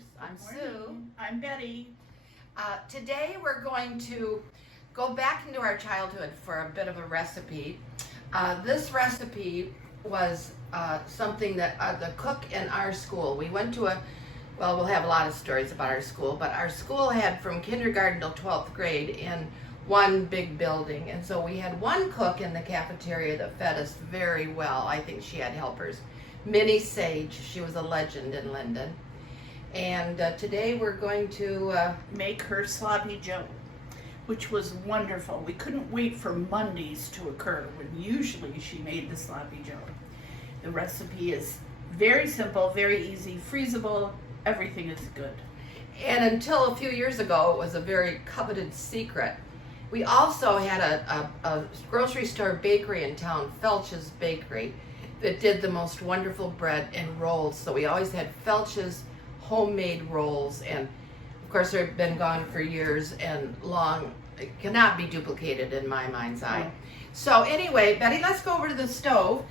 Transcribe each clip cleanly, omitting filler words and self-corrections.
Sisters. I'm Sue. I'm Betty. Today we're going to go back into our childhood for a bit of a recipe. This recipe was something that the cook in our school, we went to we'll have a lot of stories about our school, but our school had from kindergarten till 12th grade in one big building. And so we had one cook in the cafeteria that fed us very well. I think she had helpers. Minnie Sage, she was a legend in Linden. And today we're going to make her sloppy joe, which was wonderful. We couldn't wait for Mondays to occur when usually she made the sloppy joe. The recipe is very simple, very easy, freezable, everything is good. And until a few years ago, it was a very coveted secret. We also had a grocery store bakery in town, Felch's Bakery, that did the most wonderful bread and rolls. So we always had Felch's homemade rolls, and of course they've been gone for years and long, it cannot be duplicated in my mind's eye. So anyway, Betty, let's go over to the stove.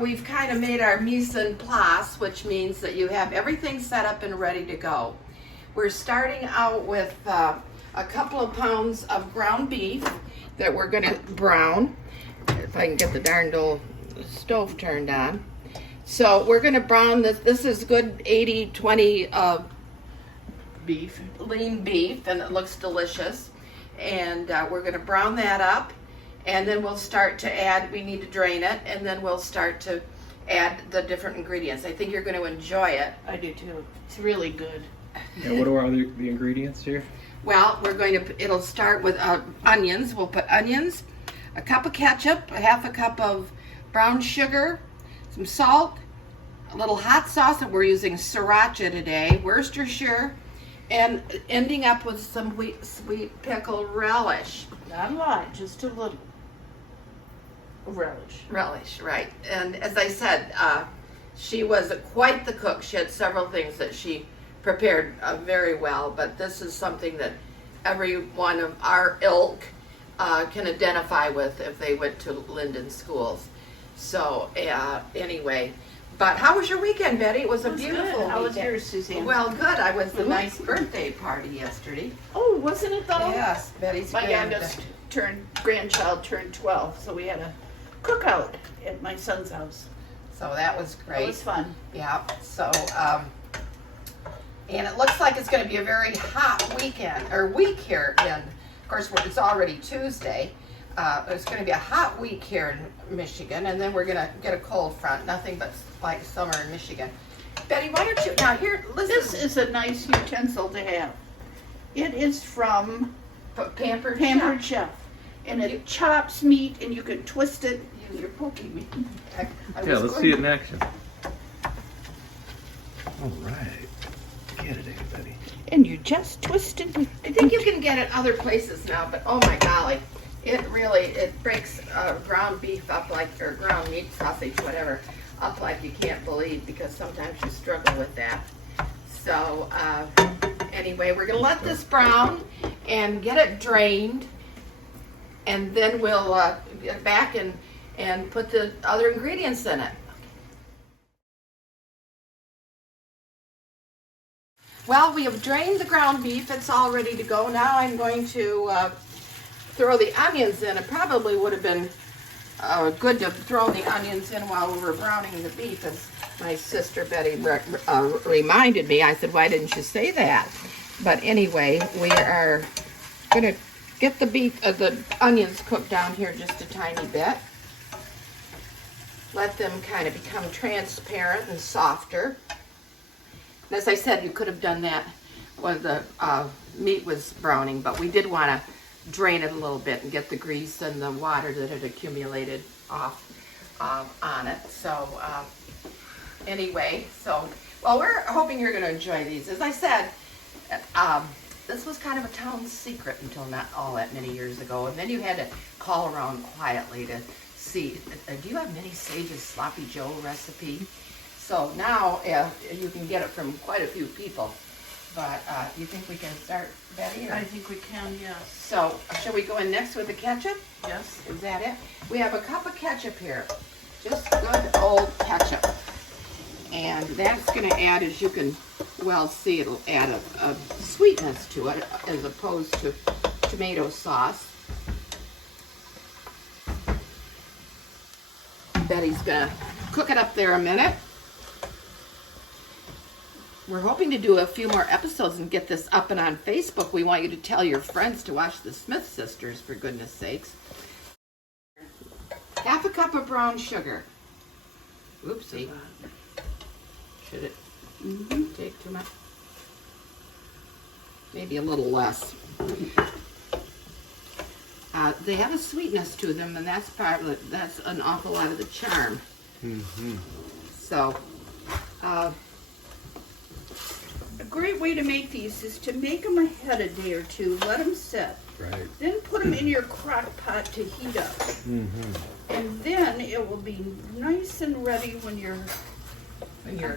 We've kind of made our mise en place, which means that you have everything set up and ready to go. We're starting out with a couple of pounds of ground beef that we're going to brown. If I can get the darned old stove turned on. So we're going to brown this. This is good 80-20 Beef. lean beef, and it looks delicious. And we're going to brown that up, and then we'll start to add, we need to drain it, and then we'll start to add the different ingredients. I think you're going to enjoy it. I do too. It's really good. And what are the ingredients here? Well, it'll start with onions. We'll put onions, a cup of ketchup, a half a cup of brown sugar, some salt, a little hot sauce, and we're using sriracha today, Worcestershire, and ending up with some sweet pickle relish. Not a lot, just a little. Relish. Relish, right. And as I said, she was quite the cook. She had several things that she prepared very well, but this is something that every one of our ilk can identify with if they went to Linden schools. So anyway, but how was your weekend, Betty? It was a beautiful weekend. How was yours, Suzanne? Well, good. I was the nice birthday party yesterday. Oh, wasn't it though? Yes, Betty's My grand. youngest grandchild turned 12, so we had a cookout at my son's house. So that was great. It was fun. Yeah. So and it looks like it's going to be a very hot week here in, of course, it's already Tuesday. It's going to be a hot week here in Michigan, and then we're going to get a cold front. Nothing but like summer in Michigan. Betty, why don't you, now here, listen. This is a nice utensil to have. It is from Pampered Chef. And it chops meat, and you can twist it. You're poking me. Yeah, let's see it in action. All right. Get it, everybody. And you just twist it. I think you can get it other places now, but oh my golly, it breaks ground beef up or ground meat, sausage, whatever, up like you can't believe, because sometimes you struggle with that. So anyway, we're gonna let this brown and get it drained, and then we'll get back and put the other ingredients in it. Well, we have drained the ground beef. It's all ready to go. Now I'm going to throw the onions in. It probably would have been good to throw the onions in while we were browning the beef, as my sister Betty reminded me. I said, why didn't you say that? But anyway, we are going to get the onions cooked down here just a tiny bit. Let them kind of become transparent and softer. And as I said, you could have done that when the meat was browning, but we did want to drain it a little bit and get the grease and the water that had accumulated off on it. So anyway, well, we're hoping you're going to enjoy these. As I said, this was kind of a town secret until not all that many years ago, and then you had to call around quietly to see, do you have Minnie Sage's sloppy joe recipe? So now you can get it from quite a few people. But you think we can start, Betty? Or? I think we can, yes. So shall we go in next with the ketchup? Yes. Is that it? We have a cup of ketchup here. Just good old ketchup. And that's going to add, as you can well see, it'll add a sweetness to it as opposed to tomato sauce. Betty's going to cook it up there a minute. We're hoping to do a few more episodes and get this up and on Facebook. We want you to tell your friends to watch the Smith Sisters, for goodness sakes. Half a cup of brown sugar. Oopsie. Should it take too much? Maybe a little less. They have a sweetness to them, and that's an awful lot of the charm. So, a great way to make these is to make them ahead a day or two, let them sit. Right. Then put them in your crock pot to heat up. And then it will be nice and ready when your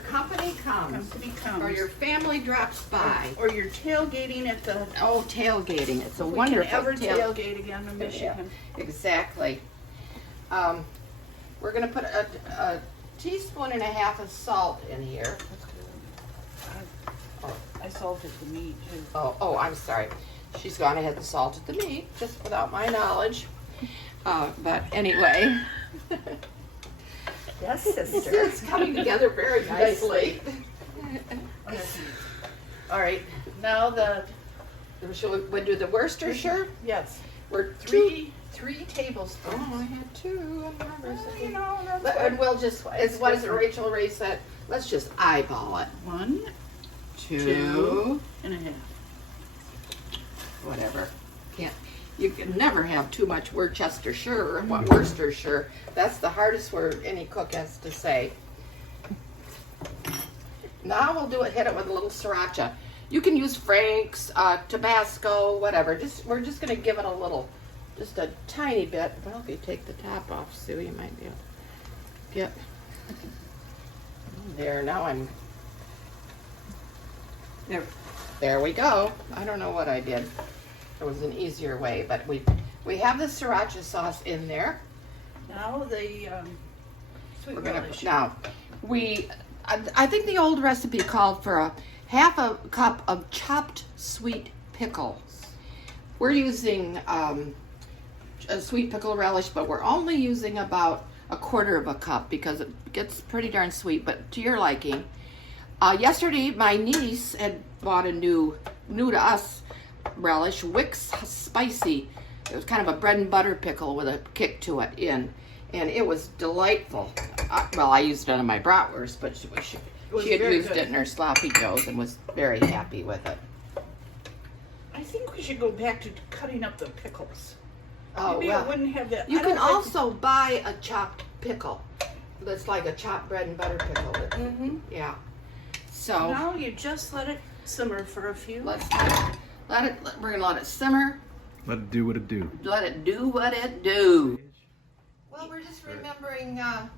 company comes, or your family drops by, or you're tailgating at the... Oh, tailgating. It's a we wonderful can ever tailgate again in Michigan. Exactly. We're going to put a teaspoon and a half of salt in here. I salted the meat too. Oh, I'm sorry. She's gone ahead and salted the meat, just without my knowledge. But anyway. Yes, sister. It's coming together very nicely. All right, now Shall we do the Worcestershire? yes. We're Three tablespoons. Oh, I had two. You know, that's And we'll just, what is it Rachel Ray said? Let's just eyeball it. 1, Two. and a half. Whatever. You can never have too much Worcestershire. Worcestershire. That's the hardest word any cook has to say. Now we'll hit it with a little sriracha. You can use Frank's, Tabasco, whatever. We're just gonna give it a little, just a tiny bit. Well, if you take the top off, Sue, you might be able to get there. Now there we go. I don't know what I did. There was an easier way, but we have the sriracha sauce in there. Now the sweet relish. I think the old recipe called for a half a cup of chopped sweet pickles. We're using a sweet pickle relish, but we're only using about a quarter of a cup because it gets pretty darn sweet, but to your liking. Yesterday, my niece had bought a new to us relish, Wix Spicy. It was kind of a bread and butter pickle with a kick to it and it was delightful. Well, I used it on my bratwurst, but she had used it in her sloppy joes and was very happy with it. I think we should go back to cutting up the pickles. Oh, Maybe well, I wouldn't have that. you can also buy a chopped pickle that's like a chopped bread and butter pickle. Yeah. So now you just let it simmer for a few. let's let it. We're gonna let it simmer. Let it do what it do. Let it do what it do. Well, we're just remembering her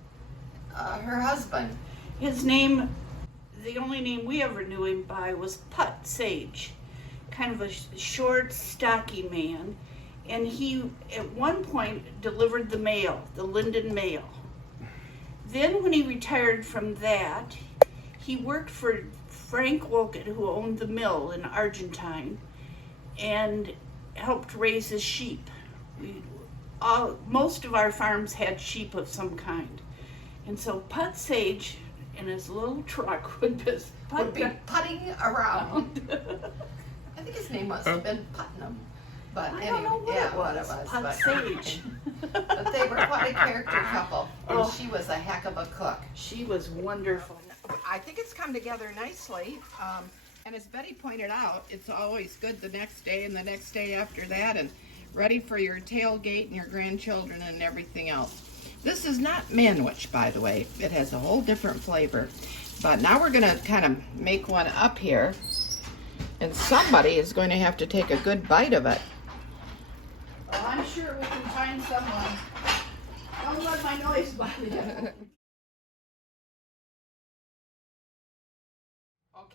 husband. His name, the only name we ever knew him by was Putt Sage. Kind of a short, stocky man. And he, at one point, delivered the mail, the Linden mail. Then when he retired from that, he worked for Frank Wolcott, who owned the mill in Argentine, and helped raise his sheep. Most of our farms had sheep of some kind. And so Putt Sage in his little truck would be putting around. I think his name must have been Putnam. But I anyway, don't know what yeah, it was. Putt but, Sage. but they were quite a character couple, and she was a heck of a cook. She was wonderful. I think it's come together nicely. And as Betty pointed out, it's always good the next day and the next day after that, and ready for your tailgate and your grandchildren and everything else. This is not manwich, by the way. It has a whole different flavor. But now we're going to kind of make one up here, and somebody is going to have to take a good bite of it. Oh, I'm sure we can find someone. Don't let my noise bother you.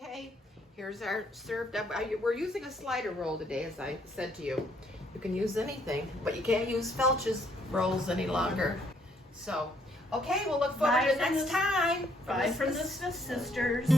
Okay, here's our served up. We're using a slider roll today, as I said to you. You can use anything, but you can't use Felch's rolls any longer. So Okay, we'll look forward to Bye next time. Bye from the Smith sisters.